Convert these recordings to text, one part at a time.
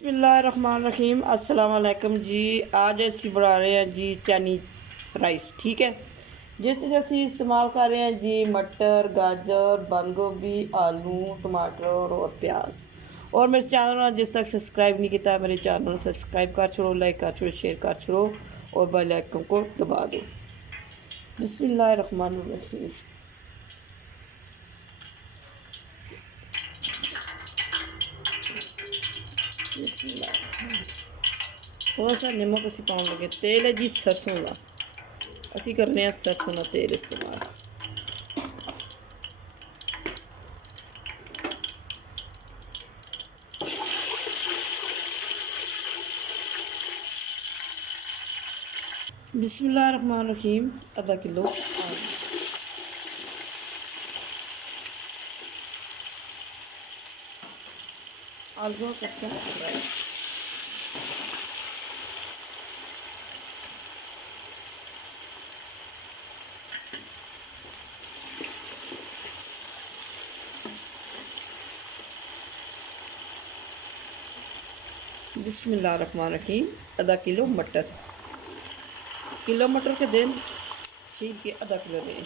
बिस्मिल्लाहिर्रहमानिर्रहीम अस्सलाम वालेकुम जी। आज ਅਸੀਂ ਬਣਾ ਰਹੇ ਹਾਂ ਜੀ ਚਾਈनीज राइस। ठीक है, जिस च ਅਸੀਂ इस्तेमाल कर रहे हैं जी मटर, गाजर, बंद गोभी, आलू, टमाटर और प्याज। और मेरे चैनल में जिस तक सब्सक्राइब नहीं किया मेरे चैनल को सब्सक्राइब कर छोड़ो, लाइक कर छोड़ो, शेयर कर छोड़ो और बेल आइकन को दबा दो। बिस्मिल्लाहिर्रहमानिर्रहीम। थोड़ा सा नमक असी पाउन लगे। तेल है जी सरसों का, असी करने सरसों का तेल इस्तेमाल। बिस्मिल्लाहिर्रहमानिर्रहीम। आधा किलो आलू, आलू कच्चा फ्राई। बिस्मिल्लाहिर्रहमानिर्रहीम। आधा किलो मटर, किलो मटर के दिन छील के आधा किलो दें।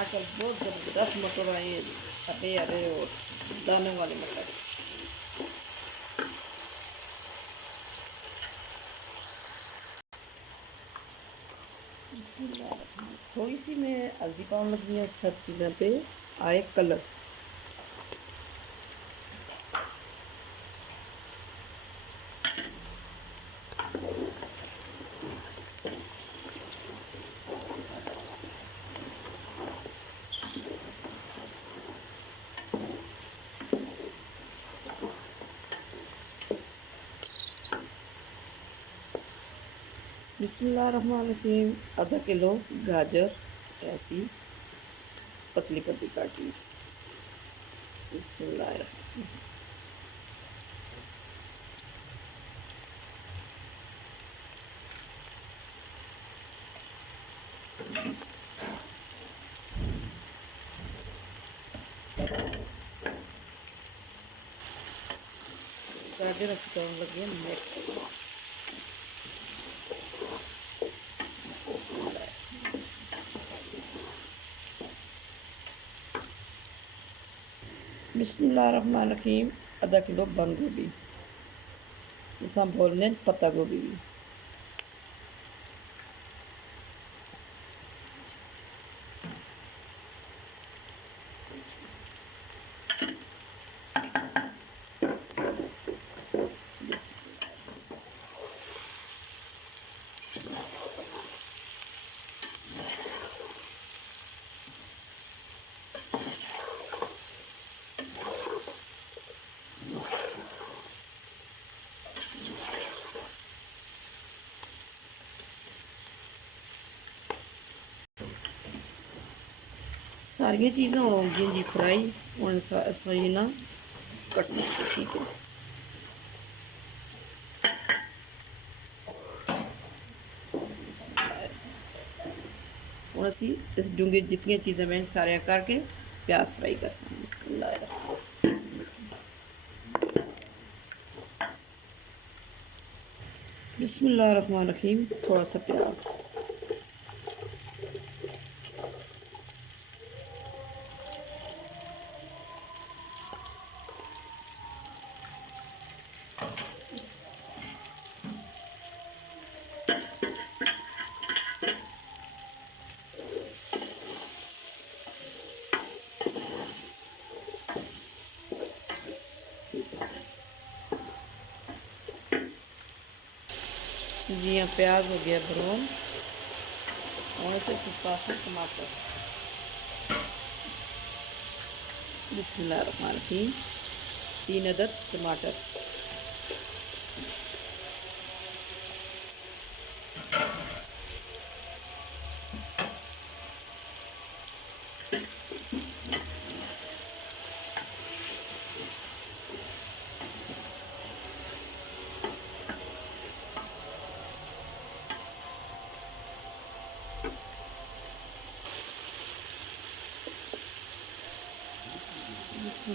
आजकल बहुत ज़बरदस्त मटर आए हैं, हरे हरे और दाने वाले मटर। थोड़ी सी मैं हल्दी पाउन लगी है, सब्जियों पे आए कलर। बिस्मिल्लाहिर्रहमानिर्रहीम। आधा किलो गाजर ऐसी पतली पतली काटी। बिस्मिल्लाहिर्रहमानिर्रहीम। गाजर अच्छी तरह लगी है मिक्स। बिस्मिल्लाहिर्रहमानिर्रहीम। आधा किलो बंद गोभी, जिसे हम बोलते हैं पत्ता गोभी भी। सारिया चीज़ां होंगी जी फ्राई, हम सही ना कर सकते। ठीक है, हम असी इस डूंगे जितनी चीज़ें मैं सारे करके प्याज फ्राई कर सकते। बिस्मिल्लाह। बिस्मिल्लाहिर्रहमानिर्रहीम। थोड़ा सा प्याज, जी हाँ प्याज हो गया ब्राउन। और इसे पास टमाटर। बिस्मिल्लाहिर्रहमानिर्रहीम। 3 अदद टमाटर।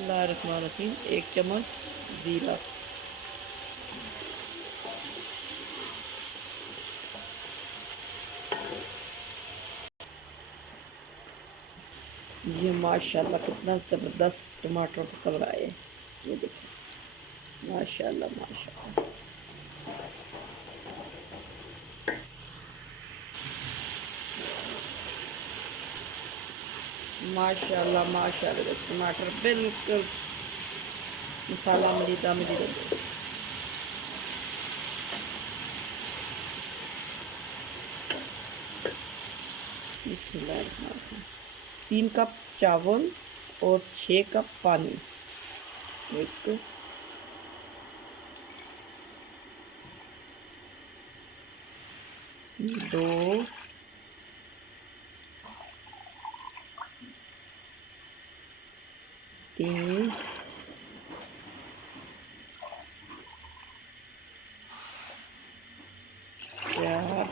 बिस्मिल्लाहिर्रहमानिर्रहीम। 1 चम्मच ज़ीरा, ये माशाल्लाह कितना ज़बरदस्त टमाटर पक रहा है। ये देखिए माशाल्लाह माशाल्लाह। माशाल्लाह माशाल्लाह टमाटर बिल्कुल मसाला मलीदा मलीदा। बिस्मिल्लाह। 3 कप चावल और 6 कप पानी। 1 2 3 4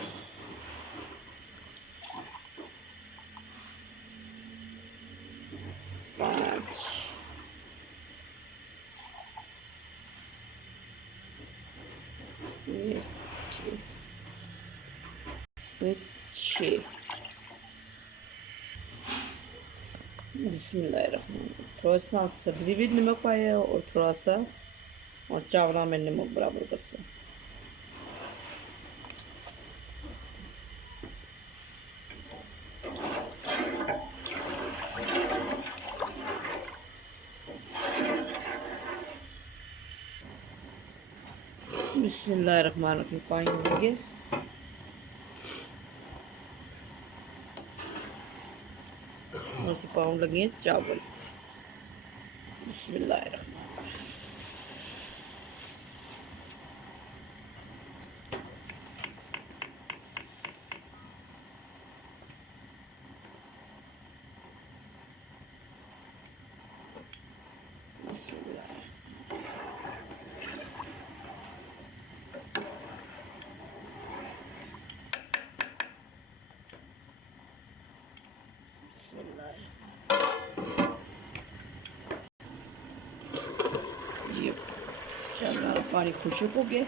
5 6। बिस्मिल्लाहिर्रहमानिर्रहीम। थोड़ा सा सब्ज़ी भी नमक पाया और थोड़ा सा और चावल में नमक बराबर कर सा। बिस्मिल्लाहिर्रहमानिर्रहीम। पानी हो गया। और से पाउंड लगे हैं चावल। बिस्मिल्लाहिर्रहमानिर्रहीम। ये चला पानी खुशक हो गया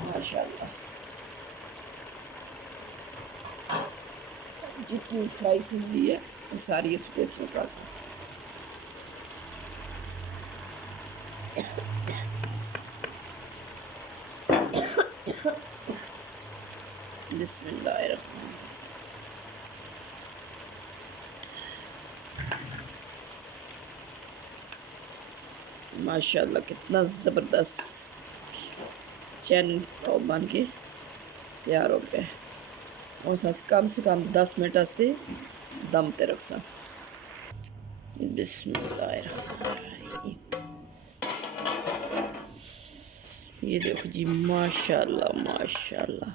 माशाल्लाह। जितनी फ्राई सब्जी है वो सारी इसमें पास। बिस्मिल्लाहिर्रहमानिर्रहीम। माशाल्लाह कितना ज़बरदस्त चिकन बन के तैयार हो गया। और कम से कम 10 मिनट वास्ते दम ते रख सा। बिस्मिल्लाहिर्रहमानिर्रहीम। ये देखो जी माशाल्लाह माशाल्लाह।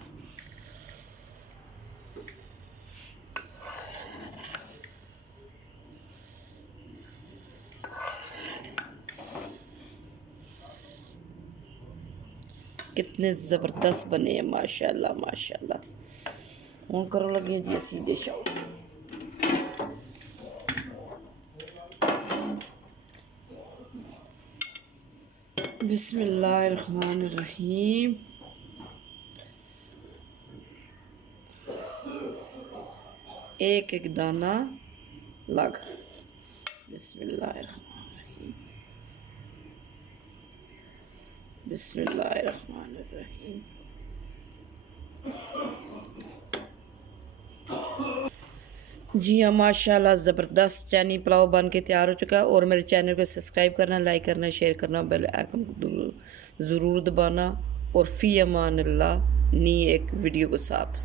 कितने ज़बरदस्त बने हैं माशाल्लाह माशाल्लाह। हूँ करो लगे जी असी डिश आउट। बिस्मिल्लाहिर्रहमानिर्रहीम। एक एक दाना लग। बिस्मिल्लाहिर्रहमानिर्रहीम। बिस्मिल्लाहिर्रहमानिर्रहीम। जी हाँ माशाल्लाह ज़बरदस्त चाइनी पुलाव बन के तैयार हो चुका है। और मेरे चैनल को सब्सक्राइब करना, लाइक करना, शेयर करना, बेल आइकन ज़रूर दबाना। और फ़ी अमान अल्लाह नी एक वीडियो के साथ।